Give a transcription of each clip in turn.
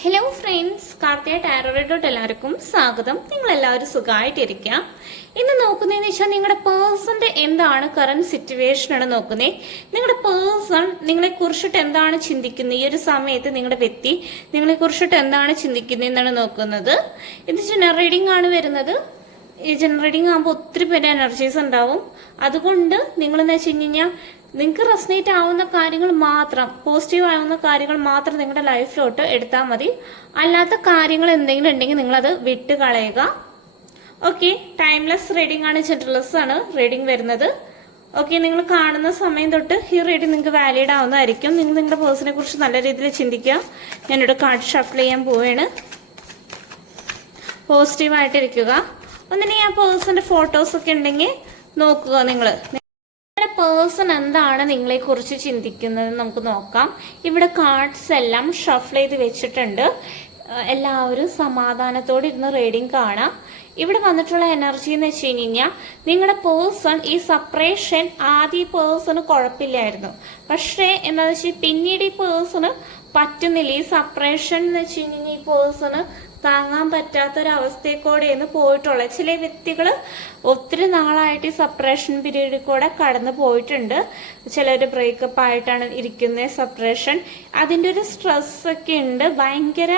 Hello friends Karthika ടാരോയിലോട്ട് എല്ലാവർക്കും സ്വാഗതം. നിങ്ങൾ എല്ലാവരും സുഖമായിട്ടിരിക്കുക ഇന്ന് നോക്കുന്നതെന്ന് വെച്ചാൽ നിങ്ങളുടെ പേഴ്സന്റെ എന്താണ് കറണ്ട് സിറ്റുവേഷൻ ആണ് നോക്കുന്നത് നിങ്ങളുടെ പേഴ്സൺ നിങ്ങളെ കുറിച്ചിട്ട് എന്താണ് ചിന്തിക്കുന്നത്? ഈ ഒരു സമയത്ത് നിങ്ങളുടെ വ്യക്തി നിങ്ങളെ കുറിച്ചിട്ട് എന്താണ് ചിന്തിക്കുന്നത് എന്നാണ് നോക്കുന്നത്. ഇത് റീഡിംഗ് ആണ് വരുന്നത്. ഈ ജനറൽ റീഡിംഗ് ആകുമ്പോൾ ഒത്തിരി പേര് എനർജീസ് ഉണ്ടാവും. അതുകൊണ്ട് നിങ്ങൾ എന്ന് വെച്ച് കഴിഞ്ഞാൽ നിങ്ങൾക്ക് റെസ്നേറ്റ് ആവുന്ന കാര്യങ്ങൾ മാത്രം പോസിറ്റീവ് ആവുന്ന കാര്യങ്ങൾ മാത്രം നിങ്ങളുടെ ലൈഫിലോട്ട് എടുത്താൽ മതി. അല്ലാത്ത കാര്യങ്ങൾ എന്തെങ്കിലും ഉണ്ടെങ്കിൽ നിങ്ങളത് വിട്ട് കളയുക. ഓക്കെ ടൈംലെസ് റീഡിംഗ് ആണ് ജനറൽസ് ആണ് റീഡിംഗ് വരുന്നത്. ഓക്കെ നിങ്ങൾ കാണുന്ന സമയം തൊട്ട് ഈ റീഡിംഗ് നിങ്ങൾക്ക് വാലിഡ് ആവുന്നതായിരിക്കും. നിങ്ങൾ നിങ്ങളുടെ പേഴ്സണെ കുറിച്ച് നല്ല രീതിയിൽ ചിന്തിക്കുക. ഞാനിവിടെ കാർഡ് ഷഫിൾ ചെയ്യാൻ പോവുകയാണ് പോസിറ്റീവായിട്ടിരിക്കുക ഒന്നിനെ ആ പേഴ്സന്റെ ഫോട്ടോസ് ഒക്കെ ഉണ്ടെങ്കിൽ നോക്കുക നിങ്ങൾ. നിങ്ങളുടെ പേഴ്സൺ എന്താണ് നിങ്ങളെ കുറിച്ച് ചിന്തിക്കുന്നത് നമുക്ക് നോക്കാം. ഇവിടെ കാർഡ്സ് എല്ലാം ഷഫിൾ ചെയ്ത് വെച്ചിട്ടുണ്ട്. എല്ലാവരും സമാധാനത്തോടെ ഇരുന്ന് റീഡിങ് കാണാം. ഇവിടെ വന്നിട്ടുള്ള എനർജി എന്ന് വെച്ച് കഴിഞ്ഞാൽ നിങ്ങളുടെ പേഴ്സൺ ഈ സപ്പറേഷൻ ആദ്യ പേഴ്സണ് കുഴപ്പമില്ലായിരുന്നു. പക്ഷേ എന്താണെന്ന് വെച്ചാൽ പിന്നീട് ഈ പേഴ്സണ് പറ്റുന്നില്ല. ഈ സപ്പറേഷൻ എന്ന് വെച്ച് കഴിഞ്ഞാൽ ഈ പേഴ്സണ് താങ്ങാൻ പറ്റാത്തൊരവസ്ഥയെക്കൂടെയാണ് പോയിട്ടുള്ള ചില വ്യക്തികൾ ഒത്തിരി നാളായിട്ട് ഈ സപ്പറേഷൻ പീരീഡിൽ കൂടെ കടന്നു പോയിട്ടുണ്ട്. ചിലർ ബ്രേക്കപ്പ് ആയിട്ടാണ് ഇരിക്കുന്നത്. സപ്പറേഷൻ അതിന്റെ ഒരു സ്ട്രെസ് ഒക്കെ ഉണ്ട്. ഭയങ്കര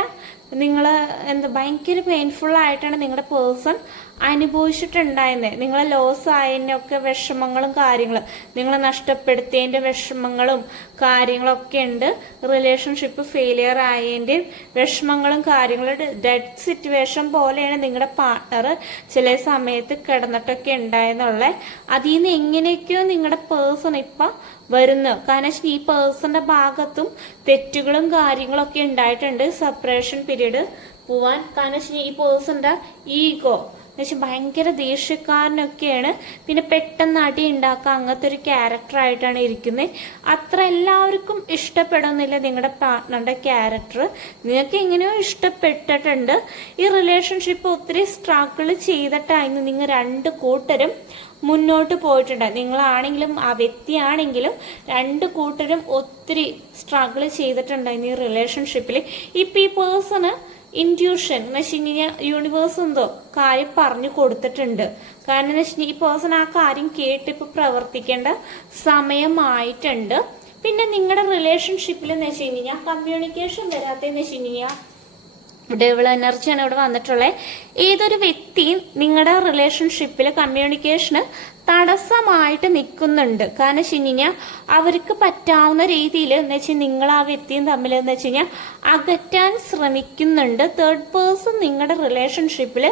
നിങ്ങൾ എന്താ ഭയങ്കര പെയിൻഫുള്ളായിട്ടാണ് നിങ്ങളുടെ പേഴ്സൺ അനുഭവിച്ചിട്ടുണ്ടായിരുന്നത് നിങ്ങളെ ലോസ് ആയതിനൊക്കെ വിഷമങ്ങളും കാര്യങ്ങളും നിങ്ങളെ നഷ്ടപ്പെടുത്തിയതിന്റെ വിഷമങ്ങളും കാര്യങ്ങളൊക്കെ ഉണ്ട്. റിലേഷൻഷിപ്പ് ഫെയിലിയർ ആയതിന്റെ വിഷമങ്ങളും കാര്യങ്ങളും ഡെഡ് സിറ്റുവേഷൻ പോലെയാണ് നിങ്ങളുടെ പാർട്ണർ ചില സമയത്ത് കിടന്നിട്ടൊക്കെ ഉണ്ടായെന്നുള്ള അതിൽ നിന്ന് എങ്ങനെയൊക്കെയോ നിങ്ങളുടെ പേഴ്സൺ ഇപ്പം വരുന്നു. കാരണം വെച്ചാൽ ഈ പേഴ്സന്റെ ഭാഗത്തും തെറ്റുകളും കാര്യങ്ങളൊക്കെ ഉണ്ടായിട്ടുണ്ട്. സെപ്പറേഷൻ പീരീഡ് പോവാൻ. കാരണം വെച്ചാൽ ഈ പേഴ്സന്റെ ഈഗോ എന്നുവെച്ചാൽ ഭയങ്കര ദേഷ്യക്കാരനൊക്കെയാണ്. പിന്നെ പെട്ടെന്ന് അടി ഉണ്ടാക്കുക അങ്ങനത്തെ ഒരു ക്യാരക്ടറായിട്ടാണ് ഇരിക്കുന്നത് അത്ര എല്ലാവർക്കും ഇഷ്ടപ്പെടുന്നില്ല നിങ്ങളുടെ പാർട്ട്ണറുടെ ക്യാരക്ടർ നിങ്ങൾക്ക് എങ്ങനെയോ ഇഷ്ടപ്പെട്ടിട്ടുണ്ട്. ഈ റിലേഷൻഷിപ്പ് ഒത്തിരി സ്ട്രഗിൾ ചെയ്തിട്ടായിരുന്നു നിങ്ങൾ രണ്ട് കൂട്ടരും മുന്നോട്ട് പോയിട്ടുണ്ട്. നിങ്ങളാണെങ്കിലും ആ വ്യക്തിയാണെങ്കിലും രണ്ട് കൂട്ടരും ഒത്തിരി സ്ട്രഗിൾ ചെയ്തിട്ടുണ്ടായിരുന്നു ഈ റിലേഷൻഷിപ്പിൽ ഇപ്പം ഈ പേഴ്സണ് ഇൻഡ്യൂഷൻ എന്ന് വെച്ച് യൂണിവേഴ്സ് എന്തോ കാര്യം പറഞ്ഞു കൊടുത്തിട്ടുണ്ട്. കാരണം എന്ന് വെച്ചാൽ ഈ പേഴ്സൺ ആ കാര്യം കേട്ട് ഇപ്പൊ പ്രവർത്തിക്കേണ്ട സമയമായിട്ടുണ്ട്. പിന്നെ നിങ്ങളുടെ റിലേഷൻഷിപ്പിൽ എന്ന് വെച്ച് കഴിഞ്ഞാൽ കമ്മ്യൂണിക്കേഷൻ വരാത്തതെന്ന് വെച്ച് കഴിഞ്ഞാൽ ഡെവിൾ എനർജിയാണ് ഇവിടെ വന്നിട്ടുള്ളത് ഏതൊരു വ്യക്തിയും നിങ്ങളുടെ റിലേഷൻഷിപ്പിൽ കമ്മ്യൂണിക്കേഷന് തടസ്സമായിട്ട് നിൽക്കുന്നുണ്ട്. കാരണം വെച്ച് കഴിഞ്ഞാൽ അവർക്ക് പറ്റാവുന്ന രീതിയിൽ എന്ന് വെച്ചാൽ നിങ്ങൾ ആ വ്യക്തിയും തമ്മിൽ എന്ന് വെച്ച് കഴിഞ്ഞാൽ അകറ്റാൻ ശ്രമിക്കുന്നുണ്ട്. തേർഡ് പേഴ്സൺ നിങ്ങളുടെ റിലേഷൻഷിപ്പിൽ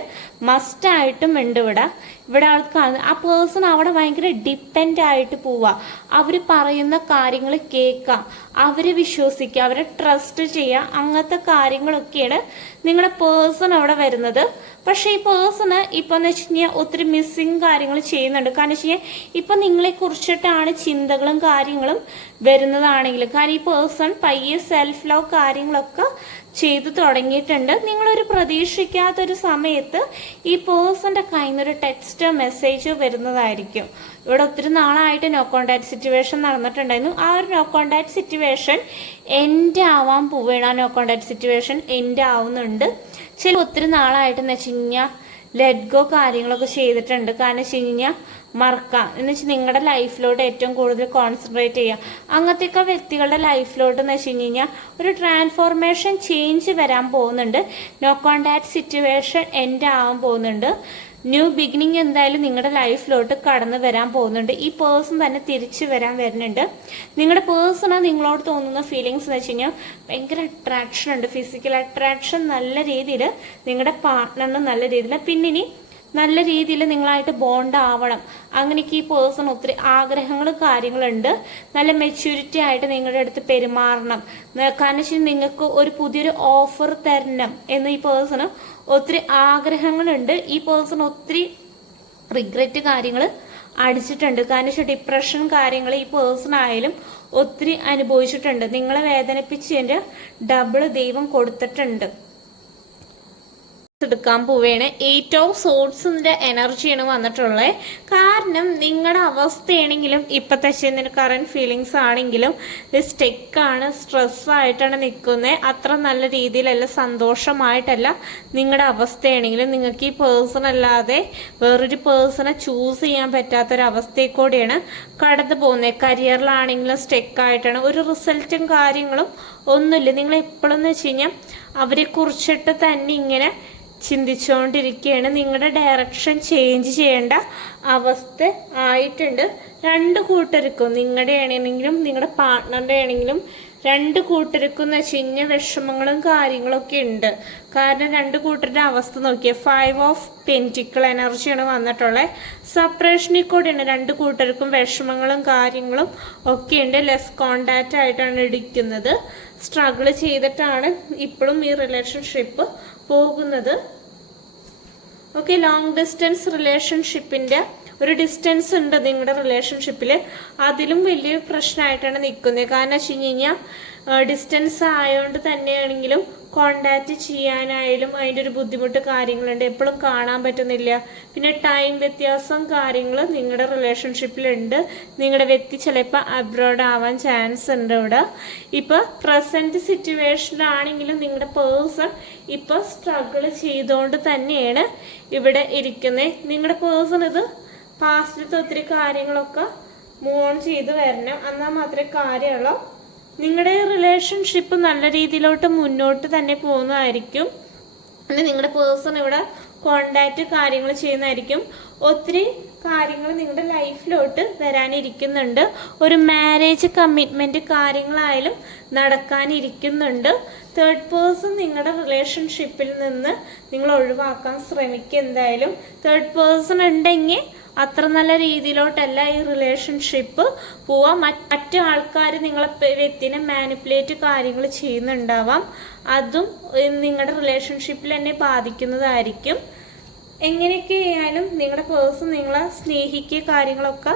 മസ്റ്റായിട്ടും ഉണ്ട് ഇവിടെ. ഇവിടെ ആൾക്ക് കാണുന്നത്. ആ പേഴ്സൺ അവിടെ ഭയങ്കര ഡിപ്പെൻഡ് ആയിട്ട് പോവുക അവർ പറയുന്ന കാര്യങ്ങൾ കേൾക്കാം. അവരെ വിശ്വസിക്കുക. അവരെ ട്രസ്റ്റ് ചെയ്യുക. അങ്ങനത്തെ കാര്യങ്ങളൊക്കെയാണ് നിങ്ങളുടെ പേഴ്സൺ അവിടെ വരുന്നത്. പക്ഷെ ഈ പേഴ്സണ് ഇപ്പൊ എന്ന് വെച്ച് കഴിഞ്ഞാൽ ഒത്തിരി മിസ്സിങ് കാര്യങ്ങൾ ചെയ്യുന്നുണ്ട്. കാരണം വെച്ച് കഴിഞ്ഞാൽ ഇപ്പൊ നിങ്ങളെ കുറിച്ചിട്ടാണ് ചിന്തകളും കാര്യങ്ങളും വരുന്നതാണെങ്കിലും. കാരണം ഈ പേഴ്സൺ പയ്യെ സെൽഫ് ലവ് കാര്യങ്ങളൊക്കെ ചെയ്തു തുടങ്ങിയിട്ടുണ്ട്. നിങ്ങളൊരു പ്രതീക്ഷിക്കാത്തൊരു സമയത്ത് ഈ പേഴ്സന്റെ കയ്യിൽ നിന്നൊരു ടെക്സ്റ്റോ മെസ്സേജോ വരുന്നതായിരിക്കും. ഇവിടെ ഒത്തിരി നാളായിട്ട് നോ കോണ്ടാക്ട് സിറ്റുവേഷൻ നടന്നിട്ടുണ്ടായിരുന്നു. ആ ഒരു നോ കോണ്ടാക്ട് സിറ്റുവേഷൻ എൻഡ് ആവാൻ പോവുകയാണ്. ആ നോ കോണ്ടാക്ട് സിറ്റുവേഷൻ എൻഡ് ആവുന്നുണ്ട്. ചില ഒത്തിരി നാളായിട്ട് എന്ന് വെച്ച് കഴിഞ്ഞാൽ ലെറ്റ് ഗോ കാര്യങ്ങളൊക്കെ ചെയ്തിട്ടുണ്ട്. കാരണം വെച്ച് കഴിഞ്ഞാൽ മറക്കാം. എന്ന് വെച്ചാൽ നിങ്ങളുടെ ലൈഫിലോട്ട് ഏറ്റവും കൂടുതൽ കോൺസെൻട്രേറ്റ് ചെയ്യുക അങ്ങനത്തെയൊക്കെ വ്യക്തികളുടെ ലൈഫിലോട്ട് എന്ന് വെച്ച് കഴിഞ്ഞാൽ ഒരു ട്രാൻസ്ഫോർമേഷൻ ചേഞ്ച് വരാൻ പോകുന്നുണ്ട്. നോ കോണ്ടാക്ട് സിറ്റുവേഷൻ എൻഡ് ആവാൻ പോകുന്നുണ്ട്. ന്യൂ ബിഗിനിങ് എന്തായാലും നിങ്ങളുടെ ലൈഫിലോട്ട് കടന്നു വരാൻ പോകുന്നുണ്ട്. ഈ പേഴ്സൺ തന്നെ തിരിച്ചു വരാൻ വരുന്നുണ്ട്. നിങ്ങളുടെ പേഴ്സണ നിങ്ങളോട് തോന്നുന്ന ഫീലിങ്സ് എന്ന് വെച്ച് കഴിഞ്ഞാൽ ഭയങ്കര അട്രാക്ഷൻ ഉണ്ട്. ഫിസിക്കൽ അട്രാക്ഷൻ നല്ല രീതിയിൽ നിങ്ങളുടെ പാർട്ട്ണറിന് നല്ല രീതിയിൽ പിന്നെ ഇനി നല്ല രീതിയിൽ നിങ്ങളായിട്ട് ബോണ്ട് ആവണം. അങ്ങനെയൊക്കെ ഈ പേഴ്സൺ ഒത്തിരി ആഗ്രഹങ്ങളും കാര്യങ്ങളുണ്ട്. നല്ല മെച്യൂരിറ്റി ആയിട്ട് നിങ്ങളുടെ അടുത്ത് പെരുമാറണം. കാരണം വെച്ചാൽ നിങ്ങൾക്ക് ഒരു പുതിയൊരു ഓഫർ തരണം എന്ന് ഈ പേഴ്സണ് ഒത്തിരി ആഗ്രഹങ്ങളുണ്ട്. ഈ പേഴ്സൺ ഒത്തിരി റിഗ്രറ്റ് കാര്യങ്ങൾ അടിച്ചിട്ടുണ്ട്. കാരണം വെച്ചാൽ ഡിപ്രഷൻ കാര്യങ്ങൾ ഈ പേഴ്സൺ ആയാലും ഒത്തിരി അനുഭവിച്ചിട്ടുണ്ട്. നിങ്ങളെ വേദനിപ്പിച്ചതിന്റെ ഡബിൾ ദൈവം കൊടുത്തിട്ടുണ്ട്. എടുക്കാൻ പോവുകയാണ് എയ്റ്റ് ഓഫ് എനർജിയാണ് വന്നിട്ടുള്ളത് കാരണം നിങ്ങളുടെ അവസ്ഥയാണെങ്കിലും ഇപ്പോഴത്തെ ചെയ്യുന്ന കറണ്ട് ഫീലിങ്സ് ആണെങ്കിലും സ്റ്റെക്കാണ് സ്ട്രെസ്സായിട്ടാണ് നിൽക്കുന്നത് അത്ര നല്ല രീതിയിലല്ല സന്തോഷമായിട്ടല്ല നിങ്ങളുടെ അവസ്ഥയാണെങ്കിലും നിങ്ങൾക്ക് ഈ പേഴ്സൺ അല്ലാതെ വേറൊരു പേഴ്സണെ ചൂസ് ചെയ്യാൻ പറ്റാത്തൊരവസ്ഥയിൽ കൂടിയാണ് കടന്നു പോകുന്നത് കരിയറിലാണെങ്കിലും സ്റ്റെക്കായിട്ടാണ് ഒരു റിസൾട്ടും കാര്യങ്ങളും ഒന്നുമില്ല. നിങ്ങൾ എപ്പോഴെന്ന് വെച്ച് കഴിഞ്ഞാൽ അവരെ കുറിച്ചിട്ട് തന്നെ ഇങ്ങനെ ചിന്തിച്ചുകൊണ്ടിരിക്കുകയാണ് നിങ്ങളുടെ ഡയറക്ഷൻ ചേഞ്ച് ചെയ്യേണ്ട അവസ്ഥ ആയിട്ടുണ്ട്. രണ്ട് കൂട്ടർക്കും നിങ്ങളുടെ ആണെങ്കിലും നിങ്ങളുടെ പാർട്ട്ണറുടെ ആണെങ്കിലും രണ്ട് കൂട്ടർക്കും എന്ന് വെച്ച് കഴിഞ്ഞാൽ വിഷമങ്ങളും കാര്യങ്ങളൊക്കെ ഉണ്ട്. കാരണം രണ്ട് കൂട്ടരുടെ അവസ്ഥ നോക്കിയാൽ ഫൈവ് ഓഫ് പെന്റിക്കിൾ എനർജിയാണ് വന്നിട്ടുള്ളത് സപ്പറേഷനിൽ കൂടെയാണ് രണ്ട് കൂട്ടർക്കും വിഷമങ്ങളും കാര്യങ്ങളും ഒക്കെ ഉണ്ട്. ലെസ് കോണ്ടാക്റ്റ് ആയിട്ടാണ് ഇടിക്കുന്നത് സ്ട്രഗിൾ ചെയ്തിട്ടാണ് ഇപ്പോഴും ഈ റിലേഷൻഷിപ്പ് പോകുന്നത്. ഓക്കെ ലോങ് ഡിസ്റ്റൻസ് റിലേഷൻഷിപ്പിന്റെ ഒരു ഡിസ്റ്റൻസ് ഉണ്ട് നിങ്ങളുടെ റിലേഷൻഷിപ്പിൽ അതിലും വലിയ പ്രശ്നമായിട്ടാണ് നിൽക്കുന്നത് കാരണം വെച്ച് കഴിഞ്ഞാൽ ഡിസ്റ്റൻസ് ആയതുകൊണ്ട് തന്നെയാണെങ്കിലും കോണ്ടാക്ട് ചെയ്യാനായാലും അതിന്റെ ഒരു ബുദ്ധിമുട്ട് കാര്യങ്ങളുണ്ട്. എപ്പോഴും കാണാൻ പറ്റുന്നില്ല. പിന്നെ ടൈം വ്യത്യാസം കാര്യങ്ങൾ നിങ്ങളുടെ റിലേഷൻഷിപ്പിലുണ്ട് നിങ്ങളുടെ വ്യക്തി ചിലപ്പോൾ അബ്രോഡ് ആവാൻ ചാൻസ് ഉണ്ട് ഇവിടെ ഇപ്പോൾ പ്രസന്റ് സിറ്റുവേഷനിലാണെങ്കിലും നിങ്ങളുടെ പേഴ്സൺ ഇപ്പോൾ സ്ട്രഗിൾ ചെയ്തുകൊണ്ട് തന്നെയാണ് ഇവിടെ ഇരിക്കുന്നത് നിങ്ങളുടെ പേഴ്സൺ ഇത് പാസ്റ്റിലത്തെ ഒത്തിരി കാര്യങ്ങളൊക്കെ മൂവ് ഓൺ ചെയ്ത് വരണം. എന്നാൽ മാത്രമേ കാര്യമുള്ളൂ. നിങ്ങളുടെ റിലേഷൻഷിപ്പ് നല്ല രീതിയിലോട്ട് മുന്നോട്ട് തന്നെ പോകുന്നതായിരിക്കും. പിന്നെ നിങ്ങളുടെ പേഴ്സൺ ഇവിടെ കോണ്ടാക്ട് കാര്യങ്ങൾ ചെയ്യുന്നതായിരിക്കും. ഒത്തിരി കാര്യങ്ങൾ നിങ്ങളുടെ ലൈഫിലോട്ട് വരാനിരിക്കുന്നുണ്ട്. ഒരു മാരേജ് കമ്മിറ്റ്മെന്റ് കാര്യങ്ങളായാലും നടക്കാനിരിക്കുന്നുണ്ട്. തേർഡ് പേഴ്സൺ നിങ്ങളുടെ റിലേഷൻഷിപ്പിൽ നിന്ന് നിങ്ങൾ ഒഴിവാക്കാൻ ശ്രമിക്കുക എന്തായാലും. തേർഡ് പേഴ്സൺ ഉണ്ടെങ്കിൽ അത്ര നല്ല രീതിയിലോട്ടല്ല ഈ റിലേഷൻഷിപ്പ് പോവാം. മറ്റു ആൾക്കാർ നിങ്ങളെ വ്യക്തിനെ മാനിപ്പുലേറ്റ് കാര്യങ്ങൾ ചെയ്യുന്നുണ്ടാവാം. അതും നിങ്ങളുടെ റിലേഷൻഷിപ്പിൽ തന്നെ ബാധിക്കുന്നതായിരിക്കും. എങ്ങനെയൊക്കെ ആയാലും നിങ്ങളുടെ പേഴ്സൺ നിങ്ങളെ സ്നേഹിക്കുക കാര്യങ്ങളൊക്കെ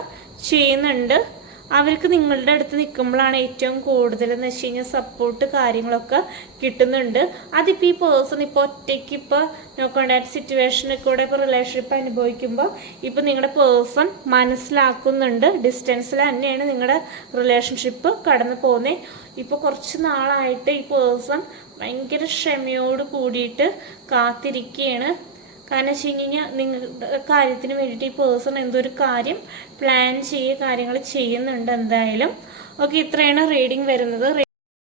ചെയ്യുന്നുണ്ട്. അവർക്ക് നിങ്ങളുടെ അടുത്ത് നിൽക്കുമ്പോഴാണ് ഏറ്റവും കൂടുതൽ എന്ന് വെച്ച് കഴിഞ്ഞാൽ സപ്പോർട്ട് കാര്യങ്ങളൊക്കെ കിട്ടുന്നുണ്ട്. അതിപ്പോൾ ഈ പേഴ്സൺ ഇപ്പോൾ ഒറ്റയ്ക്ക് ഇപ്പോൾ നോ കോണ്ടാക്ട് സിറ്റുവേഷനിൽ കൂടെ ഇപ്പോൾ റിലേഷൻഷിപ്പ് അനുഭവിക്കുമ്പോൾ ഇപ്പോൾ നിങ്ങളുടെ പേഴ്സൺ മനസ്സിലാക്കുന്നുണ്ട്. ഡിസ്റ്റൻസിൽ തന്നെയാണ് നിങ്ങളുടെ റിലേഷൻഷിപ്പ് കടന്നു പോകുന്നത് ഇപ്പോൾ കുറച്ച് നാളായിട്ട് ഈ പേഴ്സൺ ഭയങ്കര ക്ഷമയോട് കൂടിയിട്ട് കാത്തിരിക്കുകയാണ് കാരണം വെച്ച് കഴിഞ്ഞാൽ നിങ്ങളുടെ കാര്യത്തിന് വേണ്ടിയിട്ട് ഈ പേഴ്സൺ എന്തൊരു കാര്യം പ്ലാൻ ചെയ്യുക കാര്യങ്ങൾ ചെയ്യുന്നുണ്ട് എന്തായാലും. ഓക്കെ ഇത്രയാണ് റീഡിംഗ് വരുന്നത്.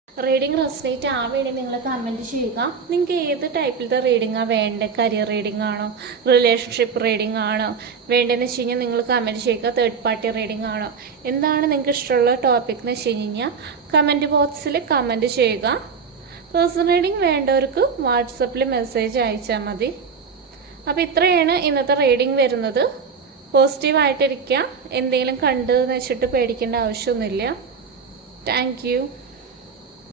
റീഡിംഗ് റെസ്ലേറ്റ് ആവുകയാണെങ്കിൽ നിങ്ങൾ കമന്റ് ചെയ്യുക. നിങ്ങൾക്ക് ഏത് ടൈപ്പിലത്തെ റീഡിങ്ങാണ് വേണ്ടത് കരിയർ റീഡിംഗ് ആണോ? റിലേഷൻഷിപ്പ് റീഡിംഗ് ആണോ? വേണ്ടതെന്ന് വെച്ച് കഴിഞ്ഞാൽ നിങ്ങൾ കമന്റ് ചെയ്യുക. തേർഡ് പാർട്ടി റീഡിംഗ് ആണോ? എന്താണ് നിങ്ങൾക്ക് ഇഷ്ടമുള്ള ടോപ്പിക് എന്ന് വെച്ച് കഴിഞ്ഞാൽ കമന്റ് ബോക്സിൽ കമന്റ് ചെയ്യുക. പേഴ്സണൽ റീഡിംഗ് വേണ്ടവർക്ക് വാട്സപ്പിൽ മെസ്സേജ് അയച്ചാൽ മതി. അപ്പോൾ ഇത്രയാണ് ഇന്നത്തെ റീഡിംഗ് വരുന്നത്. പോസിറ്റീവായിട്ടിരിക്കുക എന്തെങ്കിലും കണ്ടെന്ന് വെച്ചിട്ട് പേടിക്കേണ്ട ആവശ്യമൊന്നുമില്ല. താങ്ക്